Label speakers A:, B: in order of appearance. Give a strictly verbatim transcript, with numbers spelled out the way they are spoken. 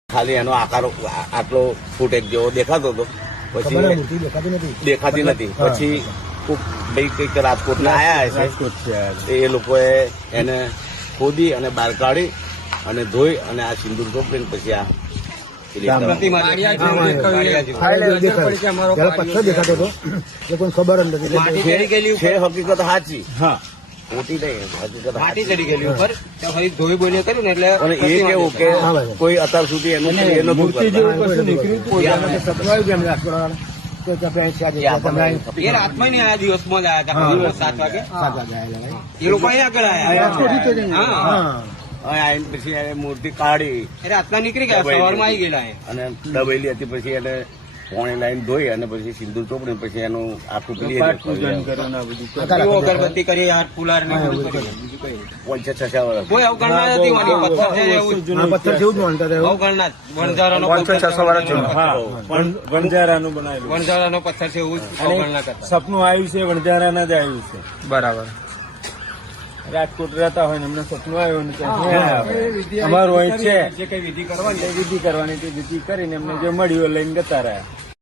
A: ખાલી એનો આકાર આટલો ફૂટ એક જેવો દેખાતો હતો, પછી દેખાતી નથી. પછી ભાઈ કઈક રાજકોટના આયા છે, એ લોકોએ એને ખોદી અને બહાર કાઢી અને ધોઈ અને આ સિંદૂર ચોપડીને પછી આ
B: પથ્થર દેખાતો હતો, એ કોઈ ખબર જ નથી.
A: છે હકીકત સાચી, ખોટી નહીં, હકીકત
C: માટી ચડી ગયેલી ઉપર ધોઈ બોઈને કર્યું ને એટલે.
A: અને એ કેવું કે કોઈ અત્યાર સુધી એનું એનું
B: મૂર્તિ જેવું કશું નીકળ્યું સપનાયું કેમ રાજકોટ
C: એ રાતમાં ને આ દિવસમાં જ આવ્યા હતા, સાત વાગે
B: સાત વાગે આવેલા.
C: એ લોકો અહીંયા આગળ આવ્યા,
A: પછી મૂર્તિ કાઢી
C: રાતના નીકળી ગયા, સવારમાં આવી ગયેલા
A: અને દબાયેલી હતી. પછી એને પોણી લાઈન ધોઈ અને પછી સિંદૂર ચોપડી પછી એનું આખું પેલી
C: અગરબત્તી કરી, હાથ ફુલાર ને
A: પંચે છ વર્ષ
C: કોઈ અવગણના નથી માની. પથ્થર છે એવું જ
B: પથ્થર જેવું જ માનતા હતા.
C: અવગણના વણઝારાનો
D: વણઝારાનું બનાવેલું
C: વણઝારાનો પથ્થર છે એવું જ અવગણના કરતા.
D: સપનું આવ્યું છે વણઝારાના જ આવ્યું છે.
C: બરાબર.
D: રાજકોટ રહેતા હોય ને એમને સપનું આવ્યું ને અમારું અહીં છે
C: જે કઈ વિધિ કરવાની
D: વિધિ કરવાની તે વિધિ કરીને એમને જે મળ્યું લઈને જતા રહ્યા.